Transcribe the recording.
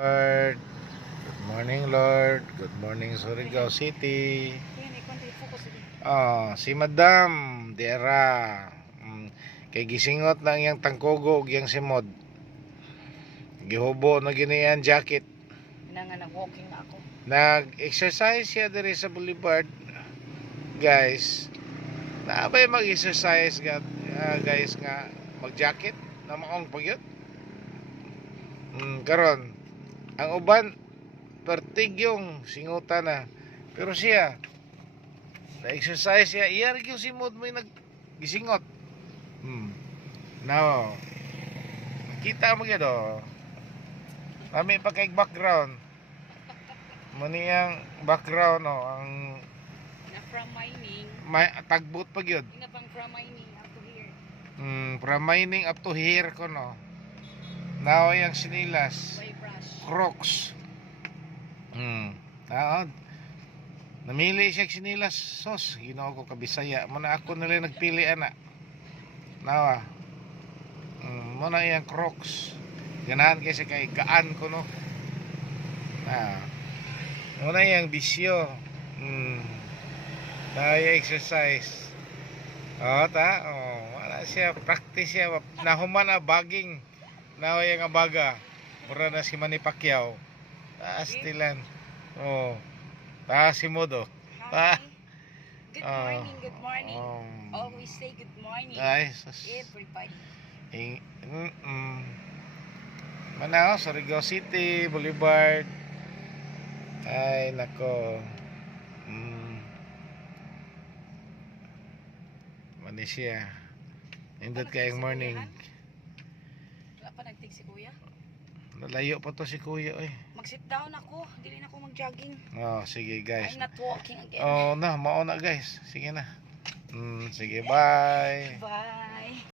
Lord. Good morning, Lord. Good morning, Surigao City. Si Madam Dera. Kay gisingot lang yang tangkogo ug yang simod. Gihubo na giniyan jacket. Nga nag-walking na ako. Nag-exercise siya diri sa boulevard. Guys, naabay mag-exercise guys nga mag-jacket na maong pagyot. Karon ang uban pertig yung singutan na. Pero siya na-exercise siya. Iyar yung simod mo yung naggisingot. Now, kita mo yun kami pa kay background. Muni ang background ang Na from mining. tagbot pa yun. Ina pang from mining up to here. From mining up to here ko no. Now yung sinilas. By brush. Crocs. Namili siya sinilas sos. Ginoo ko kabisaya. Muna ako nila nagpili ana. Nawa. Muna yung Crocs. Ganahan kasi kay gaan ko no. Muna yung bisyo. Daya exercise. Wala siya practice siya. Nahuman na baging. Nawa yung abaga. Mura na si Manny Pacquiao. Taas tilan. Taas si Modo. Hi. Good morning, good morning. Always say good morning. Everybody. Manao, Surigao City, Boulevard. Ay, nako. Manisya. Indot kayong morning. Wala pa nagtig si kuya? Nalayo pa to si kuya Mag-sit down ako. Dili na ako mag-jogging. Sige guys. I'm not walking again. Mauna guys. Sige na. Sige, bye. Bye.